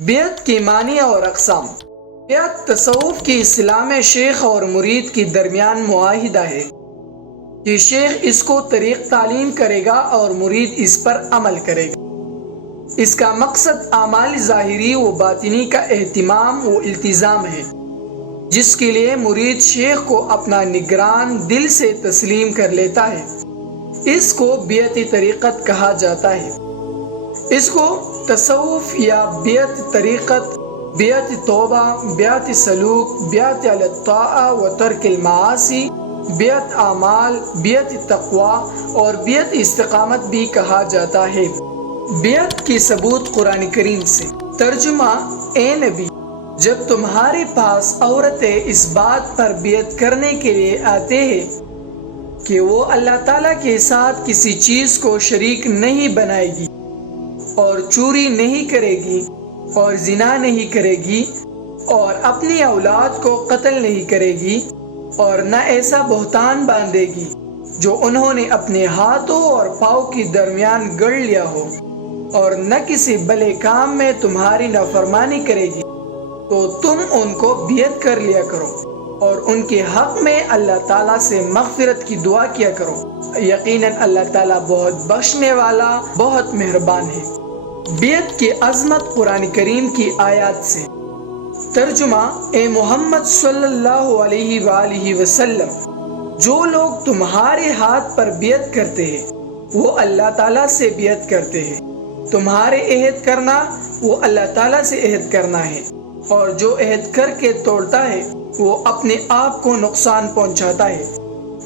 بیعت کی معنی اور اقسام۔ بیعت تصوف کی اسلام شیخ اور مرید کی درمیان معاہدہ ہے۔ کہ شیخ اس کو طریق تعلیم کرے گا اور مرید اس پر عمل کرے گا۔ اس کا مقصد اعمال ظاہری و باطنی کا اہتمام و التزام ہے، جس کے لیے مرید شیخ کو اپنا نگران دل سے تسلیم کر لیتا ہے۔ اس کو بیعت طریقت کہا جاتا ہے۔ اس کو تصوف یا بیعت طریقت بیعت توبہ بیعت سلوک بیعت الطاعہ و ترک المعاصی بیعت اعمال بیعت تقوا اور بیعت استقامت بھی کہا جاتا ہے۔ بیعت کی ثبوت قرآن کریم سے۔ ترجمہ، اے نبی، جب تمہارے پاس عورتیں اس بات پر بیعت کرنے کے لیے آتے ہیں کہ وہ اللہ تعالیٰ کے ساتھ کسی چیز کو شریک نہیں بنائے گی اور چوری نہیں کرے گی اور زنا نہیں کرے گی اور اپنی اولاد کو قتل نہیں کرے گی اور نہ ایسا بہتان باندھے گی جو انہوں نے اپنے ہاتھوں اور پاؤں کے درمیان گڑ لیا ہو اور نہ کسی بلے کام میں تمہاری نافرمانی کرے گی تو تم ان کو بیعت کر لیا کرو اور ان کے حق میں اللہ تعالیٰ سے مغفرت کی دعا کیا کرو۔ یقیناً اللہ تعالیٰ بہت بخشنے والا، بہت مہربان ہے۔ بیعت کی عظمت قرآن کریم کی آیات سے۔ ترجمہ اے محمد صلی اللہ علیہ وآلہ وسلم، جو لوگ تمہارے ہاتھ پر بیعت کرتے ہیں، وہ اللہ تعالیٰ سے بیعت کرتے ہیں۔ تمہارے عہد کرنا، وہ اللہ تعالیٰ سے عہد کرنا ہے۔ اور جو عہد کر کے توڑتا ہے، وہ اپنے آپ کو نقصان پہنچاتا ہے۔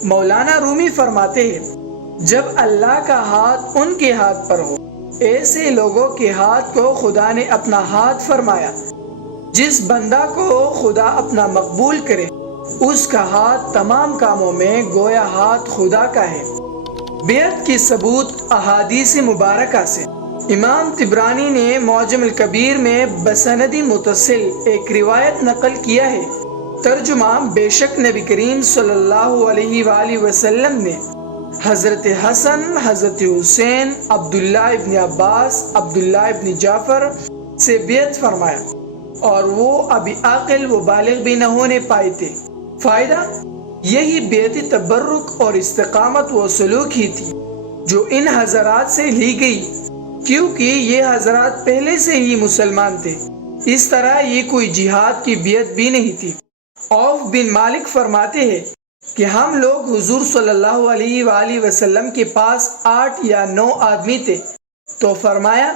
مولانا رومی فرماتے ہیں، جب اللہ کا ہاتھ ان کے ہاتھ پر ہو ایسے لوگوں کے ہاتھ کو خدا نے اپنا ہاتھ فرمایا۔ جس بندہ کو خدا اپنا مقبول کرے، اس کا ہاتھ تمام کاموں میں گویا ہاتھ خدا کا ہے۔ بیعت کی ثبوت احادیث مبارکہ سے۔ امام تبرانی نے معجم الکبیر میں بسندی متصل ایک روایت نقل کیا ہے۔ ترجمہ بے شک نبی کریم صلی اللہ علیہ وآلہ وسلم نے۔ حضرت حسن، حضرت حسین، عبداللہ ابن عباس، عبداللہ ابن جعفر سے بیعت فرمایا اور وہ ابھی عاقل و بالغ بھی نہ ہونے پائے تھے۔ فائدہ؟ یہی بیعت تبرک اور استقامت و سلوک ہی تھی جو ان حضرات سے لی گئی، کیونکہ یہ حضرات پہلے سے ہی مسلمان تھے۔ اس طرح یہ کوئی جہاد کی بیعت بھی نہیں تھی۔ اوف بن مالک فرماتے ہیں کہ ہم لوگ حضور صلی اللہ علیہ وآلہ وسلم کے پاس آٹھ یا نو آدمی تھے تو فرمایا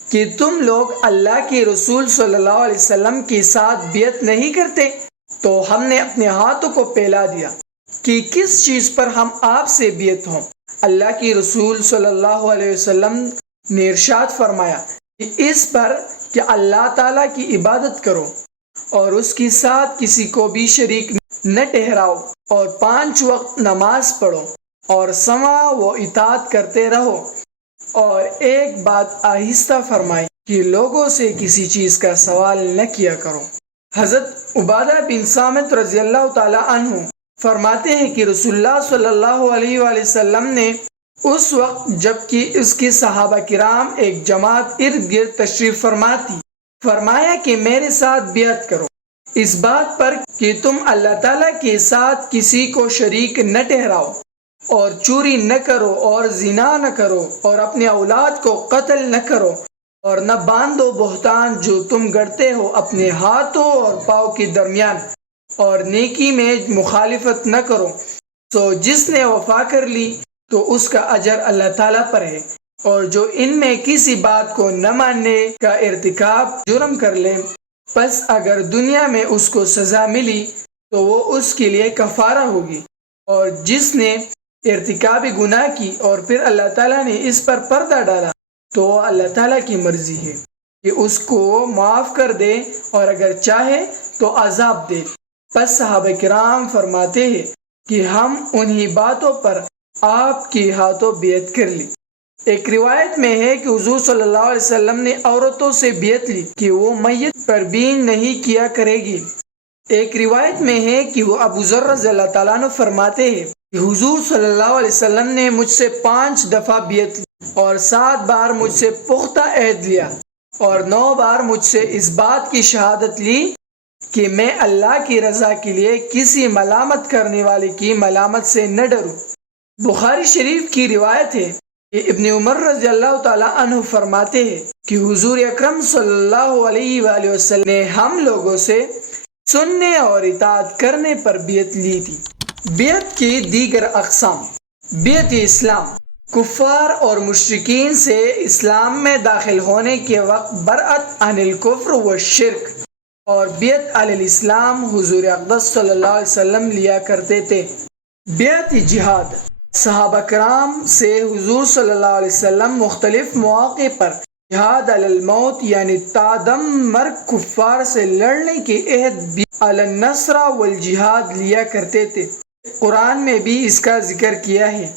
کہ تم لوگ اللہ کے رسول صلی اللہ علیہ وسلم کے ساتھ بیعت نہیں کرتے تو ہم نے اپنے ہاتھوں کو پھیلا دیا کہ کس چیز پر ہم آپ سے بیعت ہوں؟ اللہ کی رسول صلی اللہ علیہ وسلم نے ارشاد فرمایا کہ اس پر کہ اللہ تعالیٰ کی عبادت کرو اور اس کے ساتھ کسی کو بھی شریک نہ ٹہراؤ اور پانچ وقت نماز پڑھو اور سما و اطاعت کرتے رہو۔ اور ایک بات آہستہ فرمائی کہ لوگوں سے کسی چیز کا سوال نہ کیا کرو۔ حضرت عبادہ بن سامت رضی اللہ تعالی عنہ فرماتے ہیں کہ رسول اللہ صلی اللہ علیہ وآلہ وسلم نے اس وقت جبکہ اس کی صحابہ کرام ایک جماعت ارد گرد تشریف فرماتی، فرمایا کہ میرے ساتھ بیعت کرو۔ اس بات پر کہ تم اللہ تعالیٰ کے ساتھ کسی کو شریک نہ ٹہراؤ اور چوری نہ کرو اور زنا نہ کرو اور اپنے اولاد کو قتل نہ کرو اور نہ باندھو بہتان جو تم گڑتے ہو اپنے ہاتھوں اور پاؤں کے درمیان اور نیکی میں مخالفت نہ کرو۔ سو جس نے وفا کر لی تو اس کا اجر اللہ تعالیٰ پر ہے اور جو ان میں کسی بات کو نہ ماننے کا ارتکاب جرم کر لے پس اگر دنیا میں اس کو سزا ملی تو وہ اس کے لیے کفارہ ہوگی۔ اور جس نے ارتکاب گناہ کی اور پھر اللہ تعالیٰ نے اس پر پردہ ڈالا تو اللہ تعالیٰ کی مرضی ہے کہ اس کو معاف کر دے اور اگر چاہے تو عذاب دے۔ پس صحابہ کرام فرماتے ہیں کہ ہم انہی باتوں پر آپ کے ہاتھوں بیعت کر لی ایک روایت میں ہے کہ حضور صلی اللہ علیہ وسلم نے عورتوں سے بیعت لی کہ وہ میت پر بین نہیں کیا کرے گی۔ ایک روایت میں ہے کہ وہ ابو ذر رضی اللہ تعالیٰ نے فرماتے ہیں کہ حضور صلی اللہ علیہ وسلم نے مجھ سے پانچ دفعہ بیعت لی اور سات بار مجھ سے پختہ عہد لیا اور نو بار مجھ سے اس بات کی شہادت لی کہ میں اللہ کی رضا کے لیے کسی ملامت کرنے والے کی ملامت سے نہ ڈروں۔ بخاری شریف کی روایت ہے ابن عمر رضی اللہ تعالی عنہ فرماتے ہیں کہ حضور اکرم صلی اللہ علیہ وآلہ وسلم نے ہم لوگوں سے سننے اور اطاعت کرنے پر بیعت لی تھی۔ بیعت کی دیگر اقسام۔ بیعت اسلام۔ کفار اور مشرقین سے اسلام میں داخل ہونے کے وقت برعت عن الکفر و شرک اور بیعت علی الاسلام حضور اقدس صلی اللہ علیہ وسلم لیا کرتے تھے۔ بیعت جہاد۔ صحابہ کرام سے حضور صلی اللہ علیہ وسلم مختلف مواقع پر جہاد علی الموت یعنی تادم مرگ کفار سے لڑنے کی عہد بھی علی والجہاد لیا کرتے تھے۔ قرآن میں بھی اس کا ذکر کیا ہے۔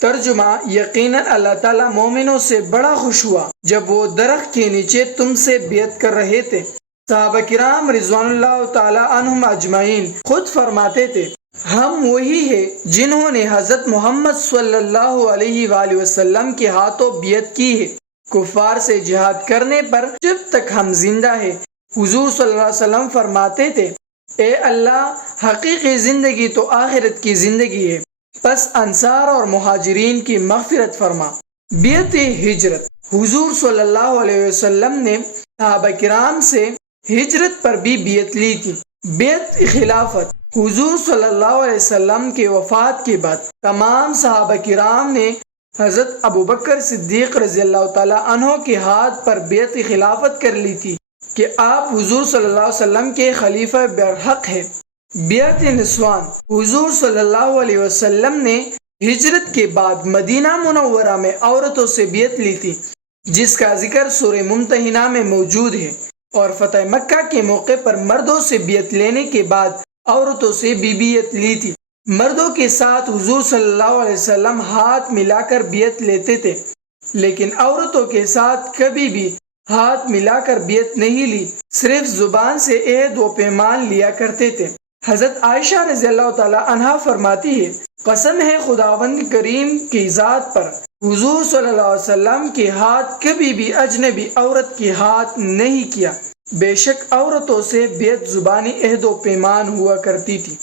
ترجمہ یقیناً اللہ تعالیٰ مومنوں سے بڑا خوش ہوا جب وہ درخت کے نیچے تم سے بیعت کر رہے تھے۔ صحابہ کرام رضوان اللہ تعالی عنہم اجمعین خود فرماتے تھے ہم وہی ہے جنہوں نے حضرت محمد صلی اللہ علیہ وآلہ وسلم کے ہاتھوں بیعت کی ہے۔ کفار سے جہاد کرنے پر جب تک ہم زندہ ہے حضور صلی اللہ علیہ وسلم فرماتے تھے، اے اللہ، حقیقی زندگی تو آخرت کی زندگی ہے۔ پس انصار اور مہاجرین کی مغفرت فرما۔ بیعت ہجرت۔ حضور صلی اللہ علیہ وسلم نے صحابہ کرام سے ہجرت پر بھی بیعت لی تھی۔ بیعت خلافت۔ حضور صلی اللہ علیہ وسلم کے وفات کے بعد تمام صحابہ کرام نے حضرت ابو بکر صدیق رضی اللہ تعالی عنہ کے ہاتھ پر بیعت خلافت کر لی تھی کہ آپ حضور صلی اللہ علیہ وسلم کے خلیفہ برحق ہے بیعت نسوان، حضور صلی اللہ علیہ وسلم نے ہجرت کے بعد مدینہ منورہ میں عورتوں سے بیعت لی تھی، جس کا ذکر سورہ ممتحنہ میں موجود ہے۔ اور فتح مکہ کے موقع پر مردوں سے بیعت لینے کے بعد عورتوں سے بھی لی تھی۔ مردوں کے ساتھ حضور صلی اللہ علیہ وسلم ہاتھ ملا کر بیعت لیتے تھے، لیکن عورتوں کے ساتھ کبھی بھی ہاتھ ملا کر بیعت نہیں لی، صرف زبان سے عہد و پیمان لیا کرتے تھے۔ حضرت عائشہ رضی اللہ تعالی عنہ فرماتی ہے قسم ہے خداوند کریم کی ذات پر۔ حضور صلی اللہ علیہ وسلم کے ہاتھ کبھی بھی اجنبی عورت کے ہاتھ نہیں کیا۔ بے شک عورتوں سے بیت زبانی عہد و پیمان ہوا کرتی تھی۔